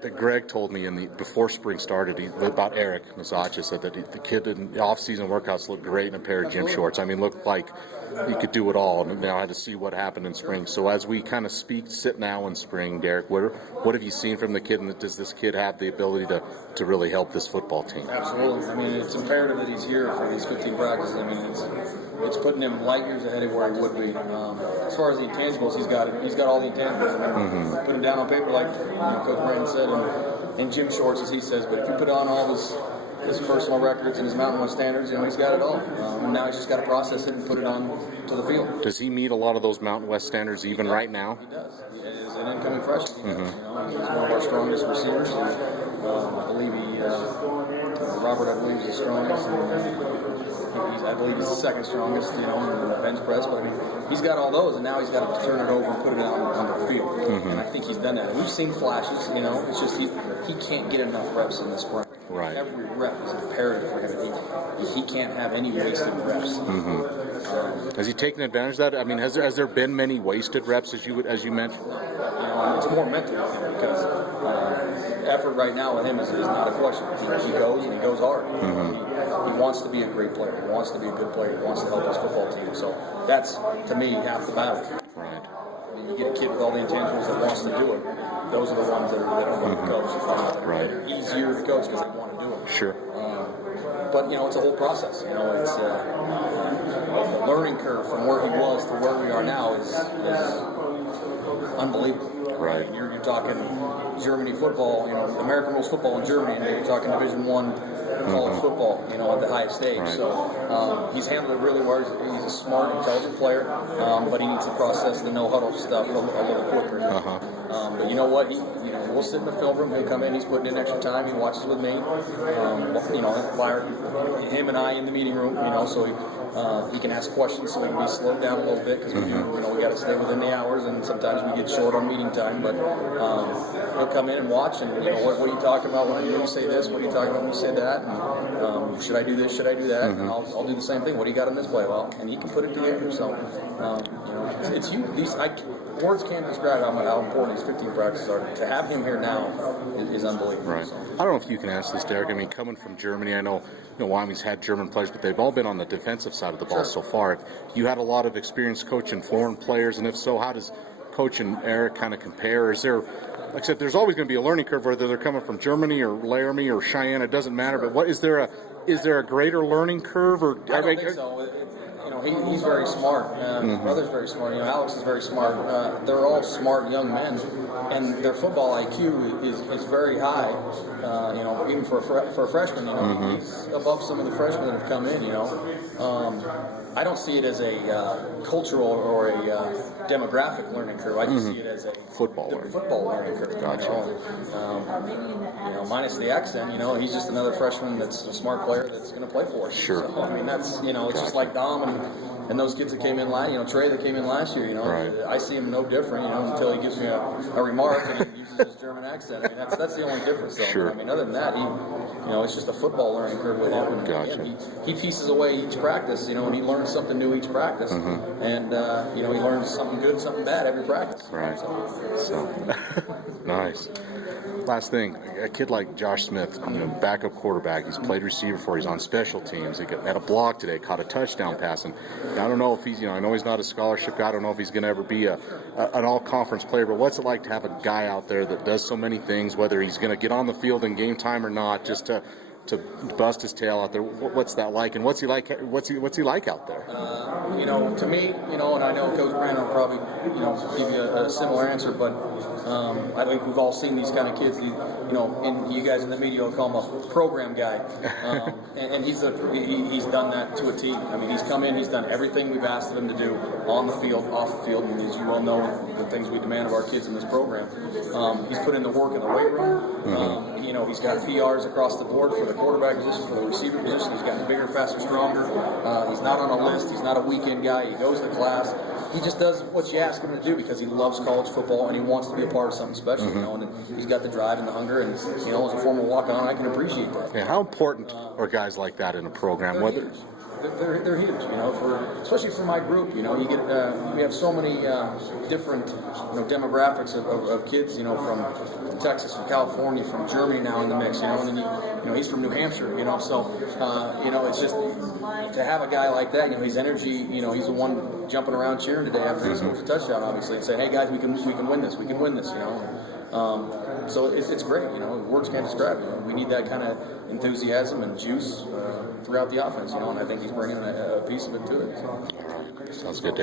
that Greg told me before spring started about Eric Masacha, said that the kid in the off-season workouts looked great in a pair of gym shorts. I mean, looked like he could do it all. And now I had to see what happened in spring. So as we kind of sit now in spring, Derek, what have you seen from the kid, and does this kid have the ability to really help this football team? Absolutely. I mean, it's imperative that he's here for these 15 practices. I mean, it's putting him light years ahead of where he would be. As far as the intangibles, he's got all the intangibles. I mean, put him down on paper like Coach Brandon said, in gym shorts, as he says. But if you put on all his personal records and his Mountain West standards, he's got it all. And now he's just got to process it and put it on to the field. Does he meet a lot of those Mountain West standards even right now? He does. As an incoming freshman, he does. He's one of our strongest receivers. And, I believe Robert, I believe, is the strongest. I believe he's the second strongest, in the bench press. But I mean, he's got all those, and now he's got to turn it over and put it out on the field. And I think he's done that. We've seen flashes. It's just he can't get enough reps in the spring. Right. Every rep is imperative for him. He can't have any wasted reps. Has he taken advantage of that? I mean, has there been many wasted reps as you mentioned? It's more mental with him because effort right now with him is not a question. He goes and he goes hard. He wants to be a great player. He wants to be a good player. He wants to help his football team. So that's, to me, half the battle. Right. You get a kid with all the intangibles that wants to do it. Those are the ones that are fun to coach. Right. Easier to coach because they want to do it. Sure. But it's a whole process. It's the learning curve from where he was to where we are now is unbelievable. Right. I mean, you're talking Germany football, American rules football in Germany, and you're talking Division I college football, at the highest stage. Right. So he's handled it really well. He's a smart, intelligent player, but he needs to process the no huddle stuff a little quicker. But you know what? We'll sit in the film room. He'll come in. He's putting in extra time. He watches with me. Him and I in the meeting room. So he can ask questions. So we can be slowed down a little bit because we got to stay within the hours, and sometimes we get short on meeting time. But he'll come in and watch, and what are you talking about when you say this? What are you talking about when you say that? And should I do this? Should I do that? And I'll do the same thing. What do you got in this play? Well, and he can put it together. So it's huge. Words can't describe how important these 15 practices are. To have him here now is unbelievable. Right. So. I don't know if you can answer this, Derek. I mean, coming from Germany, I know Wyoming's had German players, but they've all been on the defensive side of the ball so far. You had a lot of experience coaching foreign players, and if so, how does coaching Eric kind of compare? Is there, like I said, there's always going to be a learning curve, whether they're coming from Germany or Laramie or Cheyenne. It doesn't matter. But is there a greater learning curve? Or I don't think so. He's very smart. Brother's very smart. Alex is very smart. They're all smart young men, and their football IQ is very high. Even for a freshman, he's above some of the freshmen that have come in. I don't see it as a cultural or a demographic learning curve. I just see it as a football learning curve. Gotcha. Minus the accent. He's just another freshman that's a smart player that's going to play for us. Sure. So, that's it's just like Dom and those kids that came in last, Trey that came in last year. Right. I see him no different. Until he gives me a remark and he uses his German accent. That's the only difference, though. Sure. Other than that, it's just a football learning curve with him. And Gotcha. He pieces away each practice, and he learns something new each practice. And he learns something good, something bad every practice. Right. So nice. Last thing, a kid like Josh Smith, backup quarterback, he's played receiver for, he's on special teams, he had a block today, caught a touchdown pass, and I don't know if he's, I know he's not a scholarship guy, I don't know if he's going to ever be an all-conference player, but what's it like to have a guy out there that does so many things, whether he's going to get on the field in game time or not, just to bust his tail out there? What's that like, and what's he like out there? To me, and I know Coach Brandon will probably, give you a similar answer, but I think we've all seen these kind of kids. And you guys in the media will call him a program guy, and he's done that to a T. I mean, he's come in, he's done everything we've asked him to do on the field, off the field, and as you well know, the things we demand of our kids in this program. He's put in the work in the weight room. He's got PRs across the board for the quarterback position, for the receiver position. He's gotten bigger, faster, stronger. He's not on a list. He's not a weekend guy. He goes to class. He just does what you ask him to do because he loves college football and he wants to be a part of something special. And he's got the drive and the hunger. And as a former walk-on, I can appreciate that. Yeah, how important are guys like that in a program? they're huge, you know, especially for my group. You know, you get we have so many different demographics of kids, you know, from Texas, from California, from Germany now in the mix, you know, and then he's from New Hampshire, you know, so it's just to have a guy like that, you know, his energy, you know, he's the one jumping around cheering today after he scores a touchdown, obviously, and saying, hey guys, we can win this, you know. So it's great, you know. Words can't describe it. You know? We need that kind of enthusiasm and juice throughout the offense, you know, and I think he's bringing a piece of it to it. So. All right, sounds good.